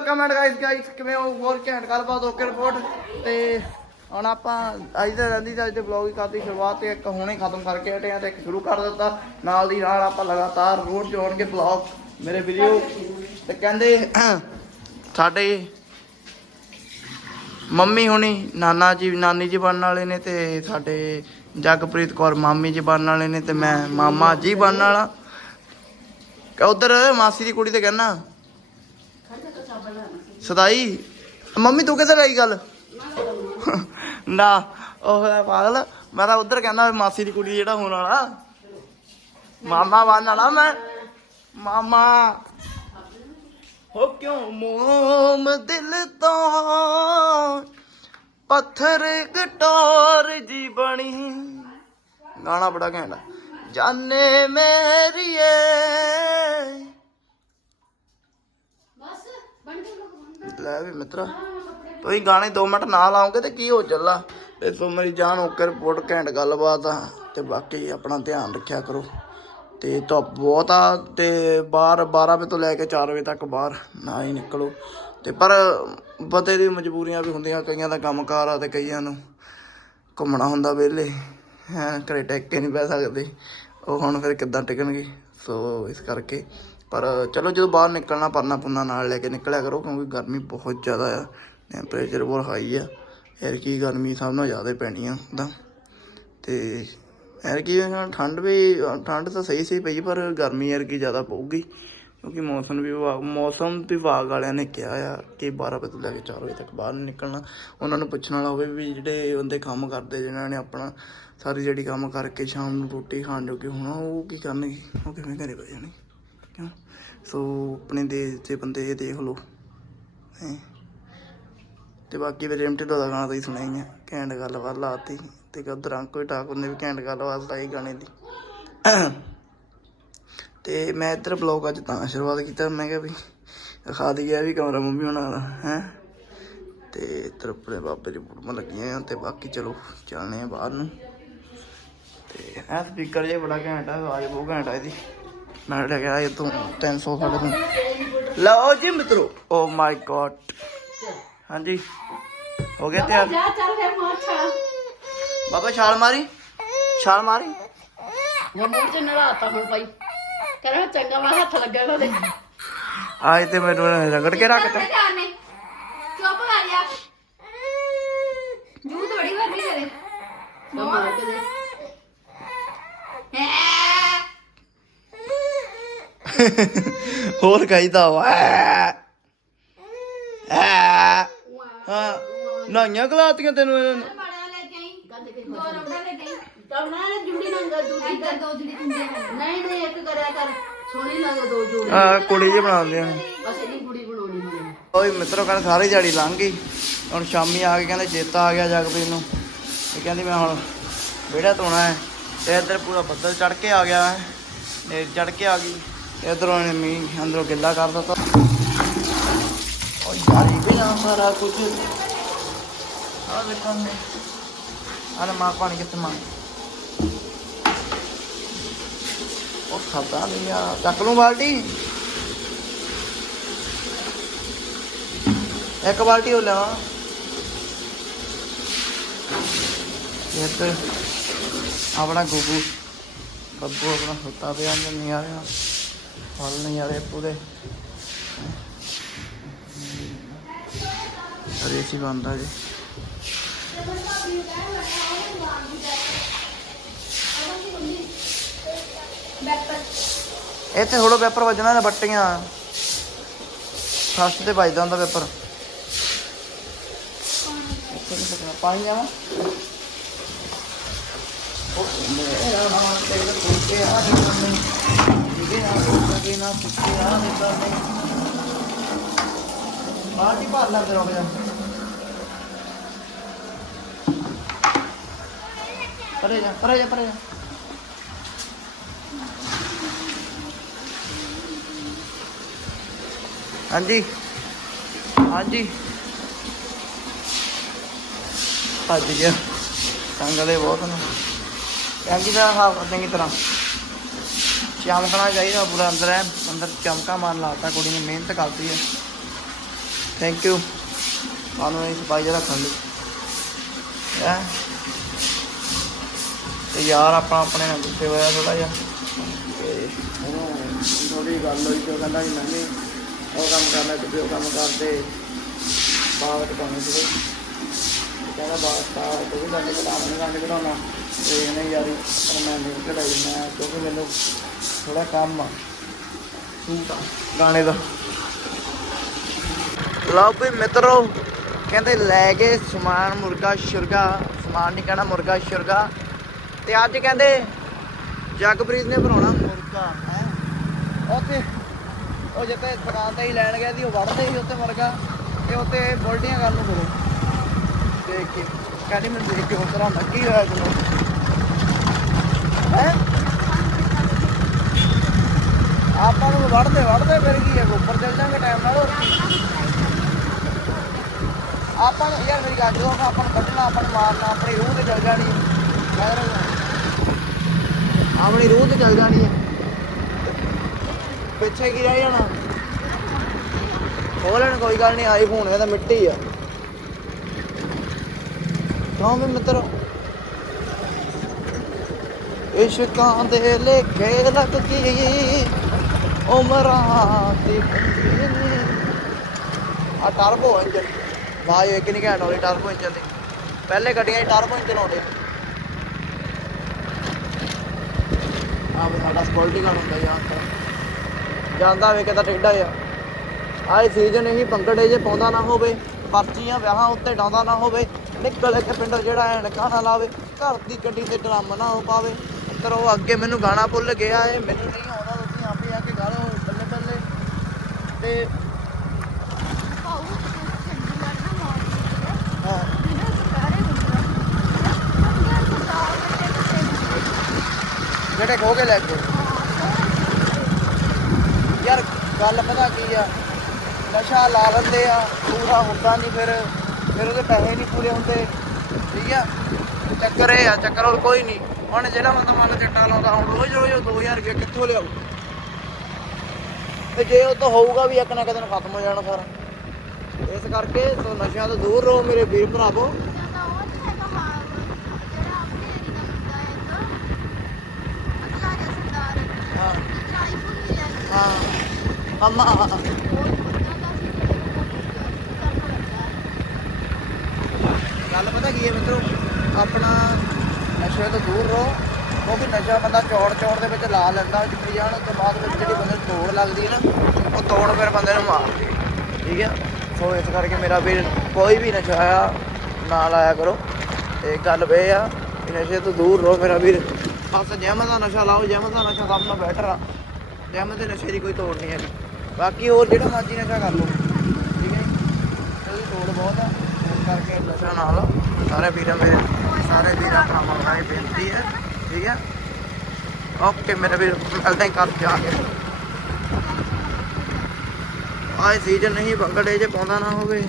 Welcome and guys guys ਕਿਵੇਂ ਹੋ? ਹੋਰ ਘੈਂਟ ਗੱਲਬਾਤ ਓਕੇ ਰਿਪੋਰਟ ਤੇ ਹੁਣ ਆਪਾਂ ਅੱਜ ਦਾ ਰਹਿੰਦੀ ਤਾਂ ਅੱਜ ਦੇ ਵਲੌਗ ਦੀ ਸ਼ੁਰੂਆਤ ਤੇ ਇੱਕ ਹੁਣੇ ਖਤਮ ਕਰਕੇ ਹਟੇ ਆ ਤੇ ਇੱਕ ਸ਼ੁਰੂ ਕਰ ਦਿੱਤਾ। ਨਾਲ ਦੀ ਨਾਲ ਆਪਾਂ ਲਗਾਤਾਰ ਰੋਜ਼ ਜੋੜਨਗੇ ਵਲੌਗ ਮੇਰੇ ਵੀਡੀਓ ਤੇ ਕਹਿੰਦੇ, ਸਾਡੇ ਮੰਮੀ ਹੁਣੀ ਨਾਨਾ ਜੀ, ਨਾਨੀ ਜੀ ਬਣਨ ਵਾਲੇ ਨੇ ਤੇ ਸਾਡੇ ਜਗਪ੍ਰੀਤ ਕੌਰ ਮਾਮੀ ਜੀ ਬਣਨ ਵਾਲੇ ਨੇ ਤੇ ਮੈਂ ਮਾਮਾ ਜੀ ਬਣਨ ਵਾਲਾ। ਉਧਰ ਮਾਸੀ ਦੀ ਕੁੜੀ ਤੇ ਕਹਿਣਾ ਸਦਾਈ, ਮੰਮੀ ਤੂੰ ਕਿੱਧਰ ਆਈ ਗੱਲ? ਨਾ, ਉਹ ਹੈ ਪਾਗਲ, ਮੈਂ ਤਾਂ ਉਧਰ ਕਹਿੰਦਾ ਮਾਸੀ ਦੀ ਕੁੜੀ ਜਿਹੜਾ ਹੋਣ ਵਾਲਾ। ਮਾਮਾ ਬਣ ਵਾਲਾ ਮੈਂ। ਮਾਮਾ। ਹੋ ਕਿਉਂ ਮੋਮ ਦਿਲ ਤੋਂ ਪੱਥਰ ਕਟੋਰ ਜੀ ਬਣੀ? ਗਾਣਾ ਬੜਾ ਘੈਂਟ ਜਾਣੇ ਜਾਨੇ ਮੇਰੀਏ। ਲੈ ਵੀ ਮਿੱਤਰਾ, ਤੁਸੀਂ ਗਾਣੇ 2 ਮਿੰਟ ਨਾ ਲਾਓਗੇ ਤੇ ਕੀ ਹੋ ਚੱਲਾ ਤੇ ਸੋ ਮੇਰੀ ਜਾਨ ਓਕੇ ਰਿਪੋਰਟ ਘੈਂਟ ਗੱਲਬਾਤ ਆ, ਤੇ ਬਾਕੀ ਆਪਣਾ ਧਿਆਨ ਰੱਖਿਆ ਕਰੋ। ਤੇ ਧੁੱਪ ਬਹੁਤ ਆ, ਤੇ ਬਾਹਰ 12 ਵਜੇ ਤੋਂ ਲੈ ਕੇ 4 ਵਜੇ ਤੱਕ ਬਾਹਰ ਨਾ ਹੀ ਨਿਕਲੋ। ਤੇ ਪਰ ਬੰਦੇ ਦੀ ਮਜਬੂਰੀਆਂ ਵੀ ਹੁੰਦੀਆਂ, ਕਈਆਂ ਦਾ ਕੰਮਕਾਰ ਆ ਤੇ ਕਈਆਂ ਨੂੰ ਘੁੰਮਣਾ ਹੁੰਦਾ ਵਿਹਲੇ। ਹੈ, ਘਰੇ ਟਿਕ ਕੇ ਨਹੀਂ ਬਹਿ ਸਕਦੇ। ਉਹ ਹੁਣ ਫਿਰ ਕਿੱਦਾਂ ਟਿਕਣਗੇ? ਸੋ ਇਸ ਕਰਕੇ ਪਰ ਚਲੋ ਜਦੋਂ ਬਾਹਰ ਨਿਕਲਣਾ ਪਰਨਾ ਪੁੰਨਾ ਨਾਲ ਲੈ ਕੇ ਨਿਕਲਿਆ ਕਰੋ, ਕਿਉਂਕਿ ਗਰਮੀ ਬਹੁਤ ਜ਼ਿਆਦਾ ਆ। ਟੈਂਪਰੇਚਰ ਬਹੁਤ ਹਾਈ ਆ। ਫਿਰ ਕੀ ਗਰਮੀ ਸਭ ਨਾਲੋਂ ਜ਼ਿਆਦਾ ਪੈਣੀ ਆ ਤਾਂ। ਤੇ ਯਾਰ ਕੀ ਠੰਡ ਵੀ, ਠੰਡ ਤਾਂ ਸਹੀ ਸਹੀ ਪਈ, ਪਰ ਗਰਮੀ ਯਾਰ ਕੀ ਜ਼ਿਆਦਾ ਪਊਗੀ। ਕਿਉਂਕਿ ਮੌਸਮ ਵਿਭਾਗ ਮੌਸਮ ਵਿਭਾਗ ਵਾਲਿਆਂ ਨੇ ਕਿਹਾ ਆ ਕਿ 12 ਵਜੇ ਤੋਂ ਲੈ ਕੇ 4 ਵਜੇ ਤੱਕ ਬਾਹਰ ਨਹੀਂ ਨਿਕਲਣਾ। ਉਹਨਾਂ ਨੂੰ ਪੁੱਛਣ ਵਾਲਾ ਹੋਵੇ ਵੀ ਜਿਹੜੇ ਬੰਦੇ ਕੰਮ ਕਰਦੇ, ਜਿਨ੍ਹਾਂ ਨੇ ਆਪਣਾ ਸਾਰੀ ਜਿਹੜੀ ਕੰਮ ਕਰਕੇ ਸ਼ਾਮ ਨੂੰ ਰੋਟੀ ਖਾਣ ਜੋਗੇ ਹੋਣਾ, ਉਹ ਕੀ ਕਰਨਗੇ? ਉਹ ਕਿਵੇਂ ਘਰੇ ਬਹਿ ਜਾਣੇ ਸੋ ਆਪਣੇ ਦੇਸ਼ ਦੇ ਬੰਦੇ ਇਹ ਦੇਖ ਲਓ। ਹੈਂ। ਤੇ ਬਾਕੀ ਵੀ ਰੇਮ ਢਿੱਲੋਂ ਦਾ ਗਾਣਾ ਤੁਸੀਂ ਸੁਣਿਆ ਹੀ ਆ, ਘੈਂਟ ਗੱਲਬਾਤ ਲਾਤੀ। ਤੇ ਉਧਰ ਅੰਕੋ ਠਾਕੁਰ ਨੇ ਵੀ ਘੈਂਟ ਗੱਲਬਾਤ ਲਾਈ ਗਾਣੇ ਦੀ। ਤੇ ਮੈਂ ਇੱਧਰ ਬਲੌਗ ਅੱਜ ਤਾਂ ਸ਼ੁਰੂਆਤ ਕੀਤਾ, ਮੈਂ ਕਿਹਾ ਵੀ ਦਿਖਾ ਦਈਏ ਵੀ ਕਮਰਾ ਮੰਮੀ ਹੋਣਾ ਦਾ ਹੈ। ਤੇ ਇੱਧਰ ਆਪਣੇ ਬਾਬੇ ਦੀ ਫੋਟੋਆਂ ਲੱਗੀਆਂ ਆ ਤੇ ਬਾਕੀ ਚਲੋ ਚੱਲਨੇ ਆ ਬਾਹਰ ਨੂੰ। ਤੇ ਇਹ ਸਪੀਕਰ ਜੇ ਬੜਾ ਘੈਂਟ ਆ, ਆਵਾਜ਼ ਬਹੁਤ ਘੈਂਟ ਆ ਇਹਦੀ। ਮੈਂ ਲੈ ਗਿਆ ਇਹ ਤੋਂ 300 ਸਾਡੇ ਤੋਂ। ਲਓ ਜੀ ਮਿੱਤਰੋ। ਓ ਮਾਈ ਗॉड ਹਾਂਜੀ। ਹੋ ਗਿਆ ਤਿਆਰ। ਜਾ ਚੱਲ ਫਿਰ ਮਾਰ ਛਾਲ। ਬਾਬਾ ਛਾਲ ਮਾਰੀ। ਛਾਲ ਮਾਰੀ। ਮੂੰਹ ਚ ਨੜਾਤਾ ਹੁਣ ਭਾਈ ਕਹਿੰਦਾ ਚੰਗਾ ਵਾਲਾ ਹੱਥ ਲੱਗਾ ਇਹਨਾਂ ਦੇ। ਆਏ ਤੇ ਮੈਨੂੰ ਰਗੜ ਕੇ ਰੱਖਤਾ ਚੁੱਪ ਕਰ ਜਾ। ਜੂ ਥੋੜੀ ਵਰਦੀ ਤੇਰੇ। ਮਾਰ ਕੇ ਦੇ ਹੋਰ ਕਹੀਦਾ ਵਾ ਹਾਂ ਨਾਈਆਂ ਗਲਾਤੀਆਂ ਤੈਨੂੰ ਇਹਨਾਂ ਨੇ? ਬੜਾ ਲੈ ਕੇ ਆਈ ਗੱਲ ਕੇ ਦੋ ਰਬੜਾ ਲੈ ਕੇ ਆਈ ਤਾਂ ਨਾ ਨਾ ਜੁੜੀ ਨੰਗਾ ਦੂਜੀ ਇੱਧਰ ਦੋ ਜਿਹੜੀ ਕੁੰਡੇ ਨੇ ਨਹੀਂ ਨਹੀਂ ਇੱਕ ਕਰਿਆ ਕਰ ਸੋਹਣੀ ਲੱਗੇ ਦੋ ਜੋੜੇ। ਆ ਕੁੜੀ ਜੀ ਬਣਾਉਂਦੇ ਆ। ਬਸ ਇਹਦੀ ਕੁੜੀ ਬਣਾਉਣੀ ਮੈਨੂੰ ਓਏ ਮਿੱਤਰੋ ਕਹਿੰਦੇ ਸਾਰੀ ਦਿਹਾੜੀ ਲੰਘ ਗਈ। ਹੁਣ ਸ਼ਾਮੀ ਆ ਕੇ ਕਹਿੰਦੇ ਚੇਤਾ ਆ ਗਿਆ ਜਗਪ੍ਰੀਤ ਨੂੰ। ਇਹ ਕਹਿੰਦੀ ਮੈਂ ਹੁਣ ਵਿਹੜਾ ਧੋਣਾ ਹੈ ਤੇ ਇੱਧਰ ਪੂਰਾ ਬੱਦਲ ਚੜ ਕੇ ਆ ਗਿਆ ਹੈ। ਨੇਰ ਚੜ ਕੇ ਆ ਗਈ। ਇਧਰੋਂ ਇਹਨੇ ਮੀਂਹ ਅੰਦਰੋਂ ਗਿੱਲਾ ਕਰ ਦਿੱਤਾ। ਓ ਯਾਰੀ ਵੀ ਨਾ ਸਾਰਾ ਕੁਝ ਆ ਦੇਖਾਂ ਨੇ ਆਲੇ ਮਾਂ ਪਾਣੀ ਕਿੱਥੇ ਮਾਂ ਉਹ ਖਾਦਾ ਨਹੀਂ ਆ। ਚੱਕ ਲੂੰ ਬਾਲਟੀ। ਇੱਕ ਬਾਲਟੀ ਹੋ ਲਵਾਂ ਇਹ ਤੇ ਆਪਣਾ ਗੁੱਗੂ। ਬੱਬੂ ਆਪਣਾ ਸੁੱਤਾ ਪਿਆ ਅੰਦਰ ਨਹੀਂ ਆ ਰਿਹਾ ਫਲ ਨਹੀਂ ਆ ਰਹੇ ਪੂਰੇ। ਅਰੇ ਸੀ ਬੰਦਾ ਜੀ? ਇੱਥੇ ਥੋੜਾ ਪੇਪਰ ਵੱਜਣਾ ਨੇ ਬੱਟੀਆਂ। ਫਸਟ ਤੇ ਵੱਜਦਾ ਹੁੰਦਾ ਪੇਪਰ। ਇੱਥੇ ਪਾਣੀ ਆਵਾ ਉਹ ਮੇਰਾ ਨਾਮ ਤੇਰੇ ਕੋਈ ਆ ਨਹੀਂ ਬਾਲਟੀ ਭਰ ਲੈ ਰੁਕ ਜਾ ਪਰੇ ਜਾ ਪਰੇ ਜਾ ਪਰੇ ਜਾ ਹਾਂਜੀ। ਹਾਂਜੀ। ਭੱਜ ਗਿਆ। ਸੰਗਲੇ ਬਹੁਤ ਨੇ। ਚੰਗੀ ਤਰ੍ਹਾਂ ਹਾਫ ਚੰਗੀ ਤਰ੍ਹਾਂ। ਚਮਕਣਾ ਚਾਹੀਦਾ ਪੂਰਾ ਅੰਦਰ ਹੈ ਅੰਦਰ ਚਮਕਾ ਮਾਰਨ ਲਾਤਾ ਕੁੜੀ ਨੇ, ਮਿਹਨਤ ਕਰਦੀ ਹੈ ਥੈਂਕ ਯੂ ਸਾਨੂੰ ਇਹ ਸਫ਼ਾਈ ਜਿਹਾ ਰੱਖਣ ਲਈ। ਹੈ? ਤੇ ਯਾਰ ਆਪਾਂ ਆਪਣੇ ਨਾਲ ਗੁੱਸੇ ਹੋਇਆ ਥੋੜਾ ਜਿਹਾ। ਤੇ ਉਹਨੂੰ ਥੋੜੀ ਗੱਲ ਹੋਈ ਤੇ ਕਹਿੰਦਾ ਜੀ ਮੈਂ ਉਹ ਕੰਮ ਕਰਨਾ ਤੇ ਉਹ ਕੰਮ ਕਰਦੇ। ਬਾਹਰ ਟਿਕਾਣੇ ਸੀਗੇ ਕਹਿੰਦਾ ਬਾਹਰ ਤੂੰ ਵੀ ਗੰਢ ਕਢਾਉਣਾ ਨਹੀਂ ਕਢਾਉਣਾ। ਤੇ ਯਾਰੀ ਪਰ ਮੈਂ ਨਹੀਂ ਕਢਾਈ, ਮੈਂ ਕਿਉਂਕਿ ਮੈਨੂੰ ਥੋੜਾ ਕੰਮ ਆ, ਸੂਟ ਗਾਣੇ ਦਾ। ਲਓ ਵੀ ਮਿੱਤਰੋ, ਕਹਿੰਦੇ ਲੈ ਕੇ ਸਮਾਨ ਮੁਰਗਾ ਸ਼ੁਰਗਾ, ਸਮਾਨ ਨਹੀਂ ਕਹਿਣਾ ਮੁਰਗਾ ਸ਼ੁਰਗਾ। ਤੇ ਅੱਜ ਕਹਿੰਦੇ ਜਗਪ੍ਰੀਤ ਨੇ ਬਣਾਉਣਾ ਮੁਰਗਾ, ਹੈ। ਉੱਥੇ, ਉਹ ਜਿੱਤੇ ਦੁਕਾਨ ਤੇ ਹੀ ਲੈਣ ਗਿਆ ਸੀ, ਉਹ ਵੜਦੇ ਸੀ ਉੱਥੇ ਮੁਰਗਾ, ਤੇ ਉੱਥੇ ਬੋਲਟੀਆਂ ਕਰਨ ਨੂੰ ਕਰੋ ਦੇਖ ਕੇ। ਕਹਿੰਦੀ ਮੈਨੂੰ ਦੇਖ ਕੇ ਉਸ ਤਰ੍ਹਾਂ ਲੱਗੀ ਹੋਇਆ ਤੈਨੂੰ? ਹੈ? ਆਪਾਂ ਨੂੰ ਵੜਦੇ ਵੜਦੇ ਫਿਰ ਕੀ ਹੈ ਉੱਪਰ ਚੱਲ ਜਾਂਗੇ ਟਾਈਮ ਨਾਲ। ਆਪਾਂ ਨੂੰ ਯਾਰ ਮੇਰੀ ਗੱਲ ਜਦੋਂ ਆਪਾਂ ਨੂੰ ਕੱਢਣਾ ਆਪਾਂ ਨੂੰ ਮਾਰਨਾ, ਆਪਣੀ ਰੂਹ ਤੇ ਚੱਲ ਜਾਣੀ ਆਪਣੀ ਰੂਹ ਤੇ ਚੱਲ ਜਾਣੀ ਹੈ ਪਿੱਛੇ ਕੀ ਰਹਿ ਜਾਣਾ? ਖੋਲਣ ਕੋਈ ਗੱਲ ਨਹੀਂ ਆਈਫੋਨ ਇਹ ਤਾਂ ਮਿੱਟੀ ਆ। ਕਿਉਂ ਵੀ ਮਿੱਤਰ। ਇਸ਼ਕਾਂ ਦੇ ਲੇਖੇ ਲੱਗ ਗਈ ਉਮਰਾਂ ਦੀ ਬੰਦੀ ਆ ਟਰਬੋ ਇੰਜਨ ਆਵਾਜ਼ ਇੱਕ ਨਹੀਂ ਘੈਂਟ ਆਉਂਦੀ ਟਰਬੋ ਇੰਜਨ ਦੀ ਪਹਿਲੇ ਗੱਡੀਆਂ 'ਚ ਟਰਬੋ ਇੰਜਨ ਆਉਂਦੇ ਆ ਵੀ ਸਾਡਾ ਸਕਿਉਰਟੀ ਗਾਰਡ ਹੁੰਦਾ ਯਾਰ। ਜਾਂਦਾ ਵੇ ਕਿਤਾ ਟੇਡਾ ਆ ਆਏ ਸੀਜ਼ਨ ਇਹੀ ਪੰਗੜੇ ਜੇ ਪਾਉਂਦਾ ਨਾ ਹੋਵੇ, ਪਰਚੀਆਂ ਵਿਆਹਾਂ ਉੱਤੇ ਡਾਉਂਦਾ ਨਾ ਹੋਵੇ ਨਿਕਲ ਕੇ ਪਿੰਡ ਜਿਹੜਾ ਐਨਕਾਂ ਨਾ ਲਾਵੇ, ਘਰ ਦੀ ਗੱਡੀ ਤੇ ਡਰਮ ਨਾ ਹੋ ਪਾਵੇ। ਇੱਧਰ ਉਹ ਅੱਗੇ ਮੈਨੂੰ ਗਾਣਾ ਭੁੱਲ ਗਿਆ ਏ, ਮੈਨੂੰ ਨਹੀਂ ਆਉਂਦਾ, ਤੁਸੀਂ ਆਪੇ ਆ ਕੇ ਗਾ ਲਓ ਬੱਲੇ ਬੱਲੇ। ਤੇ ਜਿਹੜੇ ਖੋ ਕੇ ਲੈ ਗਏ। ਯਾਰ ਗੱਲ ਪਤਾ ਕੀ ਆ? ਨਸ਼ਾ ਲਾ ਲੈਂਦੇ ਆ, ਪੂਰਾ ਹੁੰਦਾ ਨਹੀਂ ਫਿਰ। ਫਿਰ ਉਹਦੇ ਪੈਸੇ ਨਹੀਂ ਪੂਰੇ ਹੁੰਦੇ। ਠੀਕ ਆ? ਚੱਕਰ ਇਹ ਆ, ਚੱਕਰ ਹੋਰ ਕੋਈ ਨਹੀਂ। ਹੁਣ ਜਿਹੜਾ ਬੰਦਾ ਮੰਨ ਚੱਟਾ ਲਾਉਂਦਾ, ਹੁਣ ਰੋਜ਼ ਰੋਜ਼ 2000 ਰੁਪਏ ਕਿੱਥੋਂ ਲਿਆਉ ਤੇ ਜੇ ਉਹ ਤਾਂ ਹੋਊਗਾ ਵੀ ਇੱਕ ਨਾ ਇੱਕ ਦਿਨ ਖਤਮ ਹੋ ਜਾਣਾ ਸਾਰਾ। ਇਸ ਕਰਕੇ ਸੋ ਨਸ਼ਿਆਂ ਤੋਂ ਦੂਰ ਰਹੋ ਮੇਰੇ ਵੀਰ ਭਰਾਵੋ। ਜ਼ਿਆਦਾ ਹਾਂ। ਹਾਂ। ਅੰਮਾ ਉਹ ਜਾਂਦਾ ਸੀ ਕਰਨਾ ਲੱਗਦਾ ਗੱਲ ਪਤਾ ਕੀ ਹੈ ਮਿੱਤਰੋ ਆਪਣਾ ਨਸ਼ੇ ਤੋਂ ਦੂਰ ਰਹੋ, ਕਿਉਂਕਿ ਨਸ਼ਾ ਬੰਦਾ ਚੌੜ ਚੌੜ ਦੇ ਵਿੱਚ ਲਾ ਲੈਂਦਾ ਜਿੱਥੇ ਜਾਣ, ਉਸ ਤੋਂ ਬਾਅਦ ਵਿੱਚ ਜਿਹੜੀ ਬੰਦੇ ਨੂੰ ਤੋੜ ਲੱਗਦੀ ਹੈ ਨਾ, ਉਹ ਤੋੜ ਫਿਰ ਬੰਦੇ ਨੂੰ ਮਾਰਦੀ ਠੀਕ ਹੈ? ਸੋ ਇਸ ਕਰਕੇ ਮੇਰਾ ਵੀਰ ਕੋਈ ਵੀ ਨਸ਼ਾ ਆ, ਨਾ ਲਾਇਆ ਕਰੋ। ਤੇ ਗੱਲ ਇਹ ਆ ਕਿ ਨਸ਼ੇ ਤੋਂ ਦੂਰ ਰਹੋ ਮੇਰਾ ਵੀਰ। ਬਸ ਜਿਮ ਦਾ ਨਸ਼ਾ ਲਾਓ, ਜਿਮ ਦਾ ਨਸ਼ਾ ਸਭ ਨਾਲੋਂ ਬੈਟਰ ਆ। ਜਿਮ ਦੇ ਨਸ਼ੇ ਦੀ ਕੋਈ ਤੋੜ ਨਹੀਂ ਹੈ ਬਾਕੀ ਹੋਰ ਜਿਹੜਾ ਮਰਜ਼ੀ ਨਸ਼ਾ ਕਰ ਲਓ। ਠੀਕ ਹੈ ਜੀ? ਤੋੜ ਬਹੁਤ ਆ, ਇਸ ਕਰਕੇ ਨਸ਼ਾ ਨਾ ਲਾਓ। ਸਾਰੇ ਵੀਰਾਂ ਮੇਰੇ ਸਾਰੇ ਵੀਰਾਂ ਭਰਾਵਾਂ ਨੂੰ ਇਹ ਬੇਨਤੀ ਹੈ, ਠੀਕ ਹੈ? ਓਕੇ ਮੇਰੇ ਵੀਰ ਮਿਲਦੇ ਹਾਂ ਕੱਲ ਜਾ ਕੇ। ਆਏ ਸੀਜ਼ਨ ਨਹੀਂ ਬੰਗੜੇ ਜੇ ਪਾਉਂਦਾ ਨਾ ਹੋਵੇ।